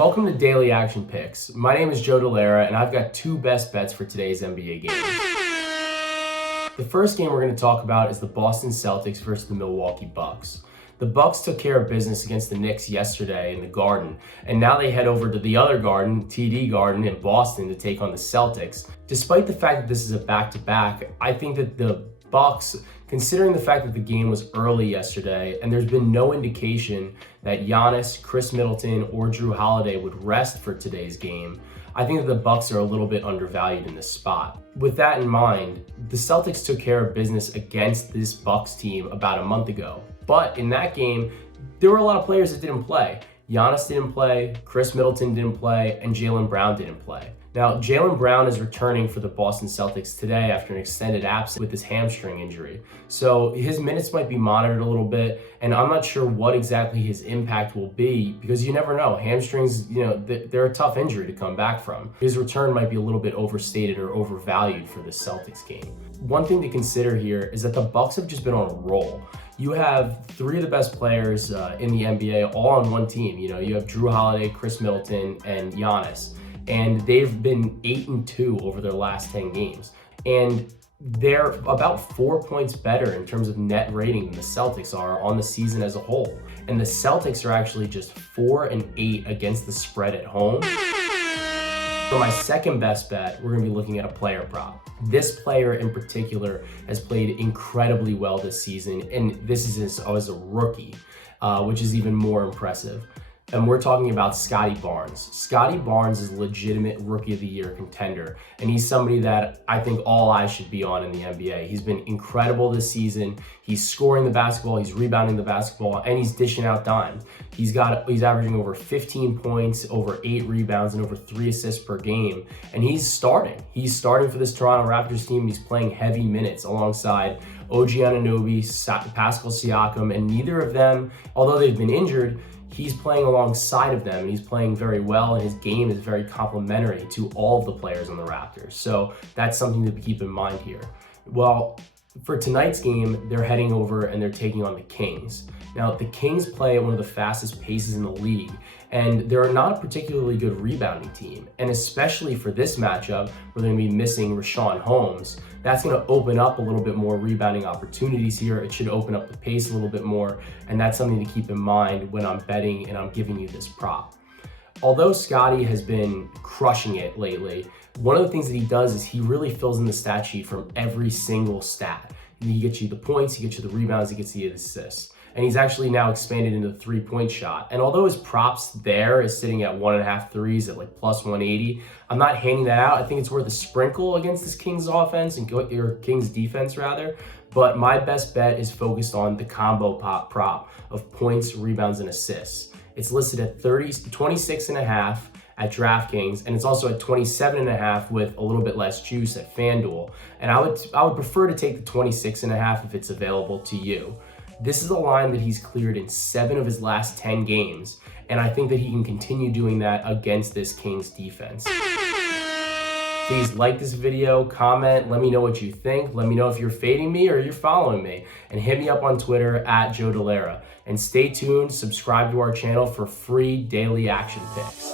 Welcome to Daily Action Picks. My name is Joe Delara, and I've got two best bets for today's NBA game. The first game we're going to talk about is the Boston Celtics versus the Milwaukee Bucks. The Bucks took care of business against the Knicks yesterday in the Garden, and now they head over to the other Garden, TD Garden in Boston, to take on the Celtics. Despite the fact that this is a back-to-back, I think that the Bucks, considering the fact that the game was early yesterday and there's been no indication that Giannis, Chris Middleton, or Drew Holiday would rest for today's game, I think that the Bucks are a little bit undervalued in this spot. With that in mind, the Celtics took care of business against this Bucks team about a month ago. But in that game, there were a lot of players that didn't play. Giannis didn't play, Chris Middleton didn't play, and Jaylen Brown didn't play. Now, Jaylen Brown is returning for the Boston Celtics today after an extended absence with his hamstring injury. So his minutes might be monitored a little bit, and I'm not sure what exactly his impact will be because you never know. Hamstrings, they're a tough injury to come back from. His return might be a little bit overstated or overvalued for the Celtics game. One thing to consider here is that the Bucks have just been on a roll. You have three of the best players in the NBA all on one team. You have Drew Holiday, Chris Middleton, and Giannis. And they've been 8-2 over their last 10 games. And they're about 4 points better in terms of net rating than the Celtics are on the season as a whole. And the Celtics are actually just 4-8 against the spread at home. For my second best bet, we're gonna be looking at a player prop. This player in particular has played incredibly well this season, and this is as a rookie, which is even more impressive. And we're talking about Scottie Barnes. Scottie Barnes is a legitimate Rookie of the Year contender, and he's somebody that I think all eyes should be on in the NBA. He's been incredible this season. He's scoring the basketball, he's rebounding the basketball, and he's dishing out dimes. He's averaging over 15 points, over 8 rebounds, and over 3 assists per game. And he's starting. He's starting for this Toronto Raptors team. He's playing heavy minutes alongside OG Anunoby, Pascal Siakam, and neither of them, although they've been injured, he's playing alongside of them, and he's playing very well, and his game is very complementary to all of the players on the Raptors. So that's something to keep in mind here. Well, for tonight's game, they're heading over and they're taking on the Kings. Now, the Kings play at one of the fastest paces in the league, and they're not a particularly good rebounding team. And especially for this matchup, where they're gonna be missing Richaun Holmes, that's gonna open up a little bit more rebounding opportunities here. It should open up the pace a little bit more, and that's something to keep in mind when I'm betting and I'm giving you this prop. Although Scottie has been crushing it lately, one of the things that he does is he really fills in the stat sheet from every single stat. He gets you the points, he gets you the rebounds, he gets you the assists. And he's actually now expanded into the 3-point shot. And although his props there is sitting at 1.5 threes at like plus 180, I'm not handing that out. I think it's worth a sprinkle against this Kings offense or Kings defense rather. But my best bet is focused on the combo prop of points, rebounds, and assists. It's listed at 26.5 at DraftKings, and it's also at 27.5 with a little bit less juice at FanDuel. And I would prefer to take the 26.5 if it's available to you. This is a line that he's cleared in 7 of his last 10 games, and I think that he can continue doing that against this Kings defense. Please like this video, comment, let me know what you think. Let me know if you're fading me or you're following me, and hit me up on Twitter at Joe Delara. And stay tuned, subscribe to our channel for free daily action picks.